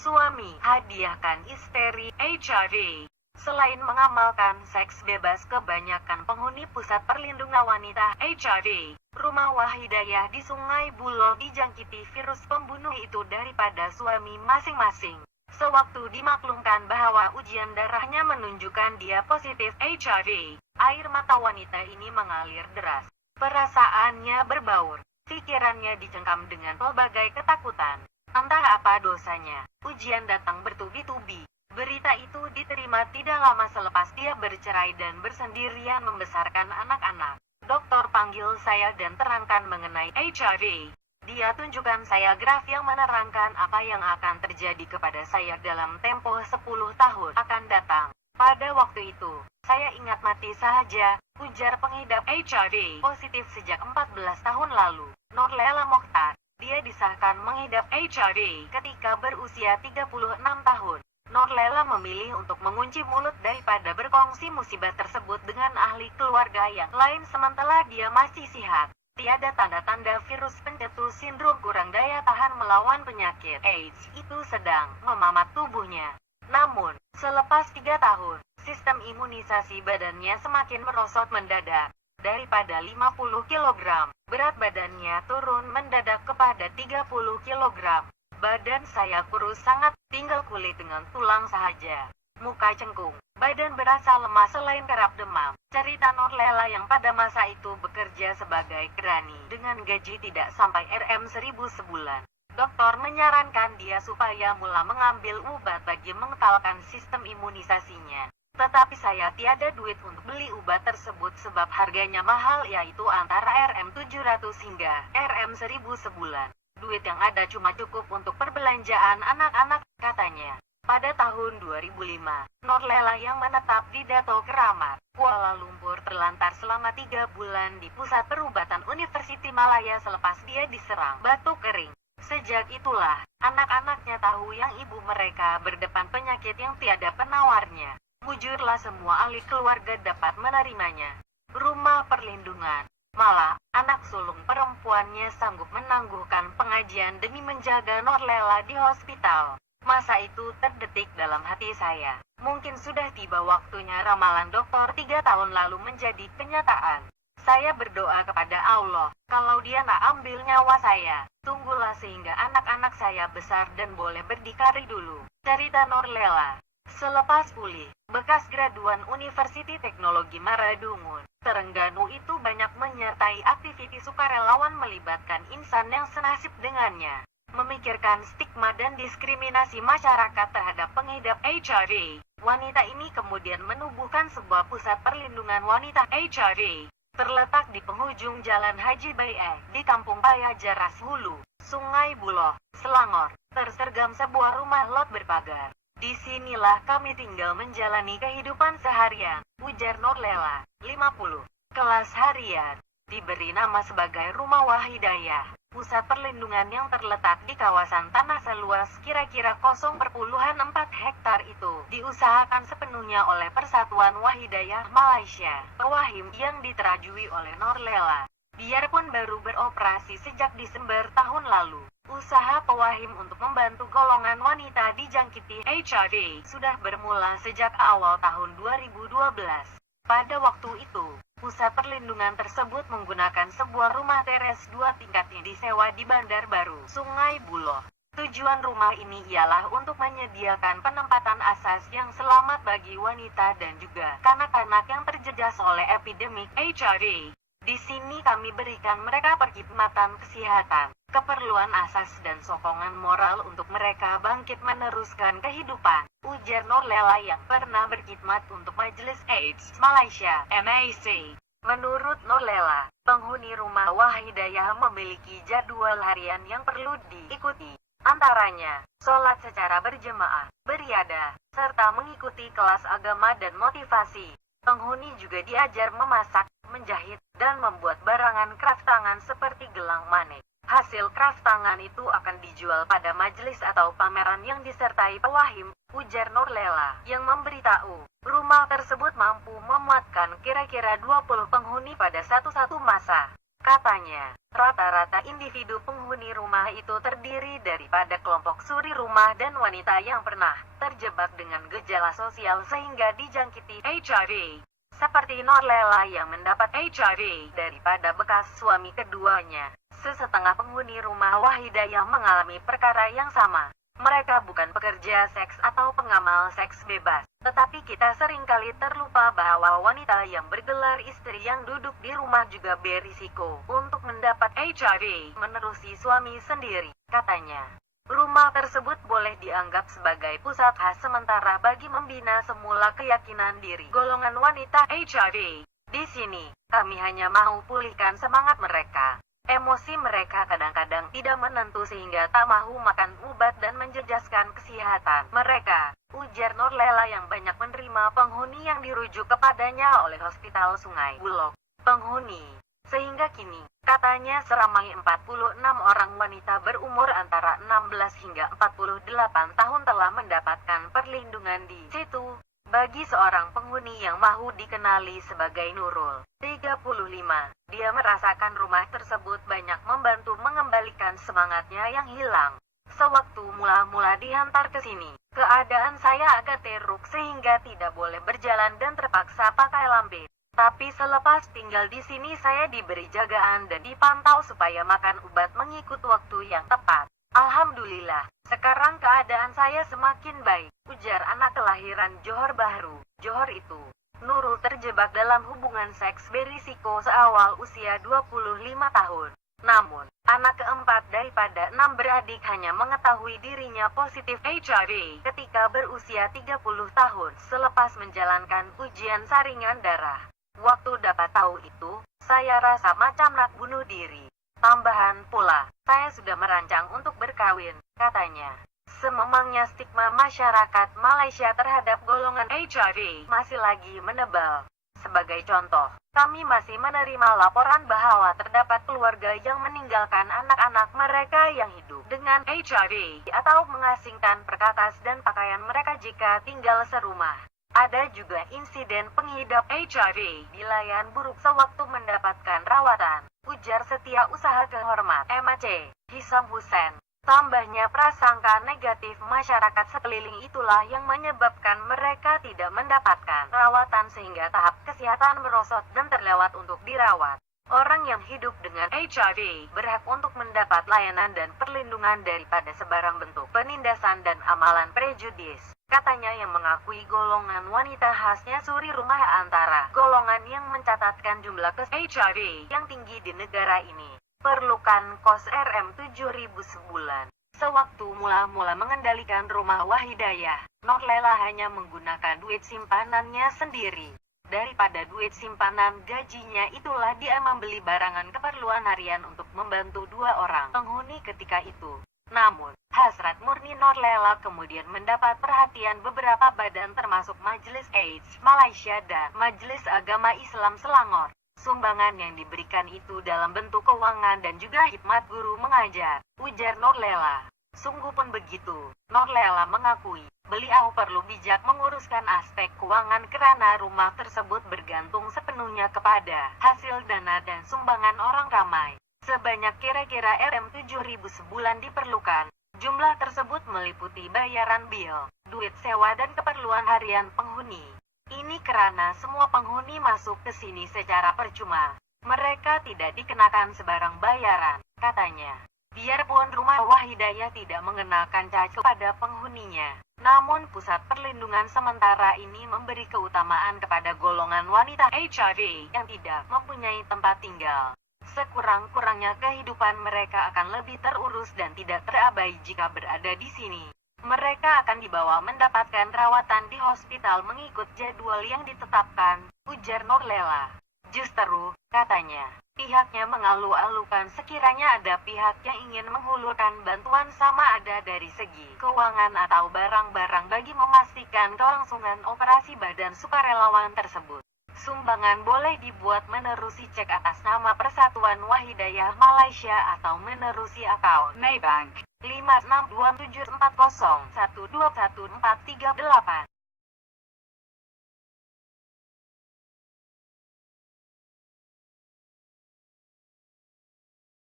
suami, hadiahkan isteri, HIV. Selain mengamalkan seks bebas, kebanyakan penghuni pusat perlindungan wanita HIV Rumah Wahidayah di Sungai Buloh dijangkiti virus pembunuh itu daripada suami masing-masing. Sewaktu dimaklumkan bahwa ujian darahnya menunjukkan dia positif HIV, air mata wanita ini mengalir deras. Perasaannya berbaur, pikirannya dicengkam dengan pelbagai ketakutan. Entah apa dosanya, ujian datang bertubi-tubi. Berita itu diterima tidak lama selepas dia bercerai dan bersendirian membesarkan anak-anak. Dokter panggil saya dan terangkan mengenai HIV. Dia tunjukkan saya graf yang menerangkan apa yang akan terjadi kepada saya dalam tempo 10 tahun akan datang. Pada waktu itu, saya ingat mati saja, ujar pengidap HIV positif sejak 14 tahun lalu, Nurlela Mokhtar. Dia disahkan mengidap HIV ketika berusia 36 tahun. Nurlela memilih untuk mengunci mulut daripada berkongsi musibah tersebut dengan ahli keluarga yang lain sementara dia masih sehat. Tiada tanda-tanda virus pencetus sindrom kurang daya tahan melawan penyakit AIDS itu sedang memamat tubuhnya. Namun, selepas 3 tahun, sistem imunisasi badannya semakin merosot mendadak. Daripada 50 kg, berat badannya turun mendadak kepada 30 kg. Badan saya kurus sangat, tinggal kulit dengan tulang sahaja. Muka cengkung, badan berasa lemah selain kerap demam. Cerita Nurlela yang pada masa itu bekerja sebagai kerani dengan gaji tidak sampai Rp1.000 sebulan. Dokter menyarankan dia supaya mula mengambil obat bagi mengetalkan sistem imunisasinya. Tetapi saya tiada duit untuk beli obat tersebut sebab harganya mahal, yaitu antara Rp700 hingga Rp1.000 sebulan. Duit yang ada cuma cukup untuk perbelanjaan anak-anak, katanya. Pada tahun 2005, Nurlela yang menetap di Dato Keramat, Kuala Lumpur terlantar selama 3 bulan di pusat perubatan Universiti Malaya selepas dia diserang batuk kering. Sejak itulah, anak-anaknya tahu yang ibu mereka berdepan penyakit yang tiada penawarnya. Mujurlah semua ahli keluarga dapat menerimanya. Rumah perlindungan. Malah, anak sulung perempuannya sanggup menangguhkan pengajian demi menjaga Nurlela di hospital. Masa itu terdetik dalam hati saya. Mungkin sudah tiba waktunya ramalan dokter 3 tahun lalu menjadi kenyataan. Saya berdoa kepada Allah, kalau dia nak ambil nyawa saya, tunggulah sehingga anak-anak saya besar dan boleh berdikari dulu. Cerita Nurlela. Selepas pulih, bekas graduan Universiti Teknologi Maradungun, Terengganu itu banyak menyertai aktiviti sukarelawan melibatkan insan yang senasib dengannya. Memikirkan stigma dan diskriminasi masyarakat terhadap pengidap HIV, wanita ini kemudian menubuhkan sebuah pusat perlindungan wanita HIV, terletak di penghujung Jalan Haji Baie, di Kampung Paya Jaras Hulu, Sungai Buloh, Selangor. Tersergam sebuah rumah lot berpagar. Disinilah kami tinggal menjalani kehidupan seharian, ujar Nurlela, 50. Kelas harian, diberi nama sebagai Rumah Wahidayah, pusat perlindungan yang terletak di kawasan tanah seluas kira-kira 0,4 hektar itu, diusahakan sepenuhnya oleh Persatuan Wahidayah Malaysia, Pewahim yang diterajui oleh Nurlela. Biarpun baru beroperasi sejak Desember tahun lalu, usaha Pewahim untuk membantu golongan wanita dijangkiti HIV sudah bermula sejak awal tahun 2012. Pada waktu itu, pusat perlindungan tersebut menggunakan sebuah rumah teres 2 tingkat yang disewa di Bandar Baru, Sungai Buloh. Tujuan rumah ini ialah untuk menyediakan penempatan asas yang selamat bagi wanita dan juga kanak-kanak yang terjejas oleh epidemik HIV. Di sini kami berikan mereka perkhidmatan kesehatan, keperluan asas dan sokongan moral untuk mereka bangkit meneruskan kehidupan, ujar Nurlela yang pernah berkhidmat untuk Majelis AIDS Malaysia (MAC). Menurut Nurlela, penghuni Rumah Wahidayah memiliki jadwal harian yang perlu diikuti. Antaranya, sholat secara berjemaah, beriadah, serta mengikuti kelas agama dan motivasi. Penghuni juga diajar memasak, menjahit, dan membuat barangan craft tangan seperti gelang manik. Hasil craft tangan itu akan dijual pada majelis atau pameran yang disertai pewahim, ujar Nurlela, yang memberitahu, rumah tersebut mampu memuatkan kira-kira 20 penghuni pada satu masa. Katanya, rata-rata individu penghuni rumah itu terdiri daripada kelompok suri rumah dan wanita yang pernah terjebak dengan gejala sosial sehingga dijangkiti HIV. Seperti Norlela yang mendapat HIV daripada bekas suami keduanya. Sesetengah penghuni rumah Wahidayah mengalami perkara yang sama. Mereka bukan pekerja seks atau pengamal seks bebas, tetapi kita seringkali terlupa bahwa wanita yang bergelar istri yang duduk di rumah juga berisiko untuk mendapat HIV menerusi suami sendiri, katanya. Rumah tersebut boleh dianggap sebagai pusat khas sementara bagi membina semula keyakinan diri golongan wanita HIV. Di sini, kami hanya mau pulihkan semangat mereka. Emosi mereka kadang-kadang tidak menentu sehingga tak mahu makan obat dan menjejaskan kesehatan mereka, ujar Norlela yang banyak menerima penghuni yang dirujuk kepadanya oleh Hospital Sungai Bulog. Penghuni, sehingga kini, katanya seramai 46 orang wanita berumur antara 16 hingga 48 tahun telah mendapatkan perlindungan di situ. Bagi seorang penghuni yang mahu dikenali sebagai Nurul, 35, dia merasakan rumah tersebut banyak membantu mengembalikan semangatnya yang hilang. Sewaktu mula-mula dihantar ke sini, keadaan saya agak teruk sehingga tidak boleh berjalan dan terpaksa pakai lambe. Tapi selepas tinggal di sini saya diberi jagaan dan dipantau supaya makan obat mengikut waktu yang tepat. Alhamdulillah, sekarang keadaan saya semakin baik, ujar anak kelahiran Johor Bahru. Johor itu, Nurul terjebak dalam hubungan seks berisiko seawal usia 25 tahun. Namun, anak keempat daripada 6 beradik hanya mengetahui dirinya positif HIV ketika berusia 30 tahun selepas menjalankan ujian saringan darah. Waktu dapat tahu itu, saya rasa macam nak bunuh diri. Tambahan pula, saya sudah merancang untuk berkawin, katanya. Sememangnya stigma masyarakat Malaysia terhadap golongan HIV masih lagi menebal. Sebagai contoh, kami masih menerima laporan bahwa terdapat keluarga yang meninggalkan anak-anak mereka yang hidup dengan HIV atau mengasingkan perkakas dan pakaian mereka jika tinggal serumah. Ada juga insiden pengidap HIV dilayan buruk sewaktu mendapatkan rawatan, ujar Setiausaha Kehormat MAC, Hisam Hussein. Tambahnya prasangka negatif masyarakat sekeliling itulah yang menyebabkan mereka tidak mendapatkan rawatan sehingga tahap kesehatan merosot dan terlewat untuk dirawat. Orang yang hidup dengan HIV berhak untuk mendapat layanan dan perlindungan daripada sebarang bentuk penindasan dan amalan prejudis. Katanya yang mengakui golongan wanita khasnya suri rumah antara golongan yang mencatatkan jumlah kes HIV yang tinggi di negara ini. Perlukan kos Rm7.000 sebulan. Sewaktu mula-mula mengendalikan rumah Wahidayah, Norlela hanya menggunakan duit simpanannya sendiri. Daripada duit simpanan gajinya itulah dia membeli barangan keperluan harian untuk membantu 2 orang penghuni ketika itu. Namun, hasrat murni Norlela kemudian mendapat perhatian beberapa badan termasuk Majelis AIDS Malaysia dan Majelis Agama Islam Selangor. Sumbangan yang diberikan itu dalam bentuk keuangan dan juga khidmat guru mengajar, ujar Norlela. Sungguh pun begitu, Norlela mengakui, beliau perlu bijak menguruskan aspek keuangan karena rumah tersebut bergantung sepenuhnya kepada hasil dana dan sumbangan orang ramai. Sebanyak kira-kira Rm7.000 sebulan diperlukan. Jumlah tersebut meliputi bayaran bil, duit sewa dan keperluan harian penghuni. Ini karena semua penghuni masuk ke sini secara percuma. Mereka tidak dikenakan sebarang bayaran, katanya. Biarpun rumah Wahidayah tidak mengenakan cash kepada penghuninya, namun pusat perlindungan sementara ini memberi keutamaan kepada golongan wanita HIV yang tidak mempunyai tempat tinggal. Sekurang-kurangnya kehidupan mereka akan lebih terurus dan tidak terabai jika berada di sini. Mereka akan dibawa mendapatkan rawatan di hospital mengikut jadwal yang ditetapkan, ujar Norlela. Justru, katanya, pihaknya mengalu-alukan sekiranya ada pihak yang ingin menghulurkan bantuan sama ada dari segi keuangan atau barang-barang bagi memastikan kelangsungan operasi badan sukarelawan tersebut. Sumbangan boleh dibuat menerusi cek atas nama Persatuan Wahidayah Malaysia atau menerusi akaun Maybank 562740121438.